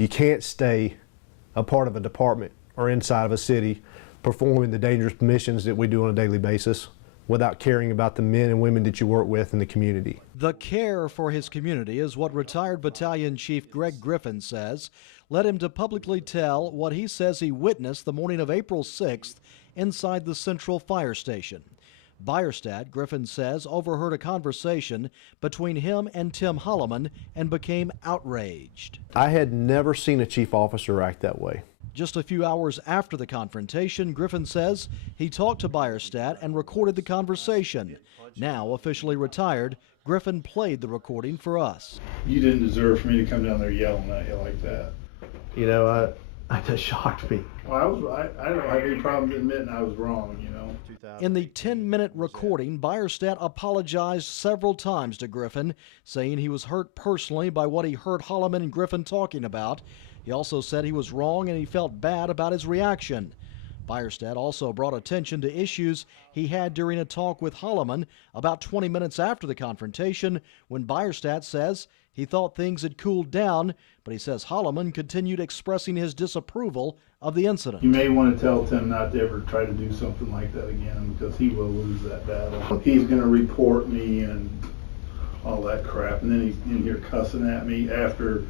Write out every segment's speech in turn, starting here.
You can't stay a part of a department or inside of a city performing the dangerous missions that we do on a daily basis without caring about the men and women that you work with in the community. The care for his community is what retired Battalion Chief Greg Griffin says led him to publicly tell what he says he witnessed the morning of April 6th inside the Central Fire Station. Beyerstedt, Griffin says, overheard a conversation between him and Tim Holloman and became outraged. I had never seen a chief officer act that way. Just a few hours after the confrontation, Griffin says he talked to Beyerstedt and recorded the conversation. Now officially retired, Griffin played the recording for us. You didn't deserve for me to come down there yelling at you like that. You know, that just shocked me. Well, I don't have any problem admitting I was wrong, you know. In the 10-minute recording, Beyerstedt apologized several times to Griffin, saying he was hurt personally by what he heard Holloman and Griffin talking about. He also said he was wrong and he felt bad about his reaction. Beyerstedt also brought attention to issues he had during a talk with Holloman about 20 minutes after the confrontation, when Beyerstedt says he thought things had cooled down, but he says Holloman continued expressing his disapproval of the incident. You may want to tell Tim not to ever try to do something like that again, because he will lose that battle. He's going to report me and all that crap, and then he's in here cussing at me after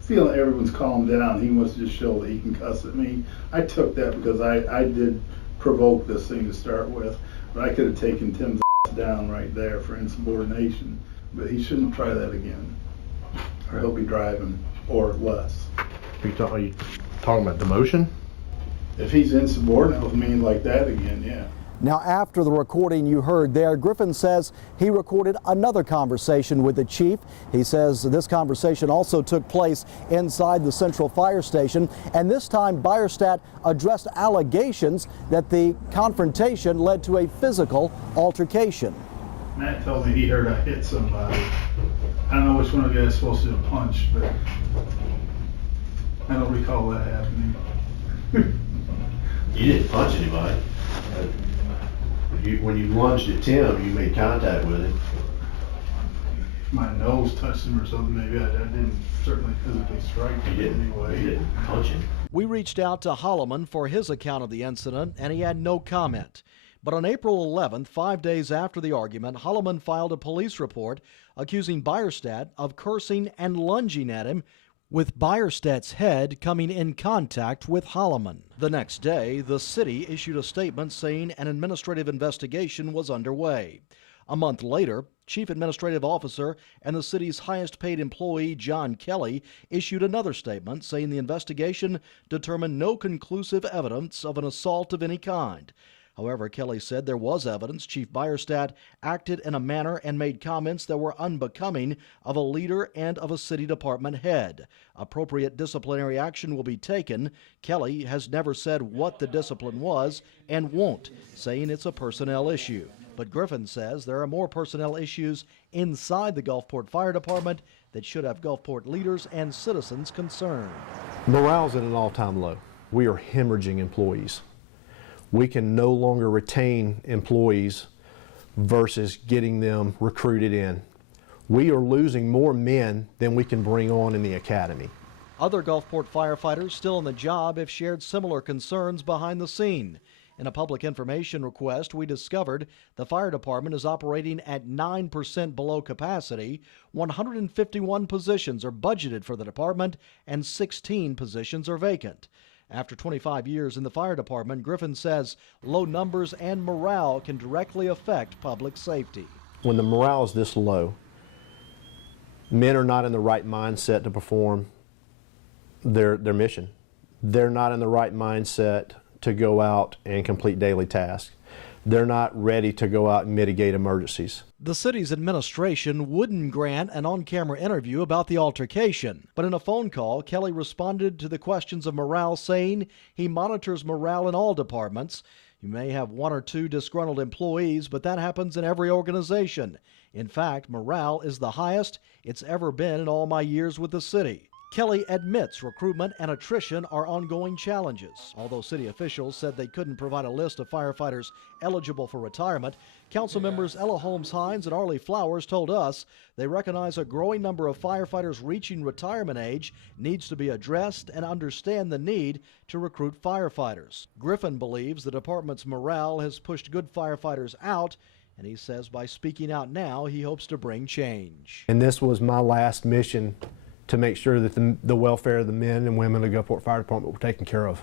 feeling everyone's calmed down. He wants to just show that he can cuss at me. I took that because I did provoke this thing to start with, but I could have taken Tim's down right there for insubordination, but he shouldn't try that again, or he'll be driving or less. Are you talking about demotion? If he's insubordinate with me like that again, yeah. Now, after the recording you heard there, Griffin says he recorded another conversation with the chief. He says this conversation also took place inside the Central Fire Station, and this time Beyerstedt addressed allegations that the confrontation led to a physical altercation. Matt told me he heard I hit somebody. I don't know which one of you guys is supposed to punch, but I don't recall that happening. You didn't punch anybody. When you lunged at Tim, you made contact with him. My nose touched him or something, maybe. I didn't certainly physically strike him anyway. You didn't punch him. We reached out to Holloman for his account of the incident, and he had no comment. But on April 11th, 5 days after the argument, Holloman filed a police report accusing Beyerstedt of cursing and lunging at him, with Beyerstedt's head coming in contact with Holloman. The next day, the city issued a statement saying an administrative investigation was underway. A month later, Chief Administrative Officer and the city's highest paid employee, John Kelly, issued another statement saying the investigation determined no conclusive evidence of an assault of any kind. However, Kelly said there was evidence Chief Beyerstedt acted in a manner and made comments that were unbecoming of a leader and of a city department head. Appropriate disciplinary action will be taken. Kelly has never said what the discipline was and won't, saying it's a personnel issue. But Griffin says there are more personnel issues inside the Gulfport Fire Department that should have Gulfport leaders and citizens concerned. Morale's at an all-time low. We are hemorrhaging employees. We can no longer retain employees versus getting them recruited in. We are losing more men than we can bring on in the academy. Other Gulfport firefighters still on the job have shared similar concerns behind the scene. In a public information request, we discovered the fire department is operating at 9% below capacity. 151 positions are budgeted for the department and 16 positions are vacant. After 25 years in the fire department, Griffin says low numbers and morale can directly affect public safety. When the morale is this low, men are not in the right mindset to perform their mission. They're not in the right mindset to go out and complete daily tasks. They're not ready to go out and mitigate emergencies. The city's administration wouldn't grant an on-camera interview about the altercation, but in a phone call, Kelly responded to the questions of morale, saying he monitors morale in all departments. You may have one or two disgruntled employees, but that happens in every organization. In fact, morale is the highest it's ever been in all my years with the city. Kelly admits recruitment and attrition are ongoing challenges. Although city officials said they couldn't provide a list of firefighters eligible for retirement, council members Ella Holmes-Hines and Arlie Flowers told us they recognize a growing number of firefighters reaching retirement age needs to be addressed and understand the need to recruit firefighters. Griffin believes the department's morale has pushed good firefighters out, and he says by speaking out now, he hopes to bring change. And this was my last mission, to make sure that the welfare of the men and women of the Gulfport Fire Department were taken care of.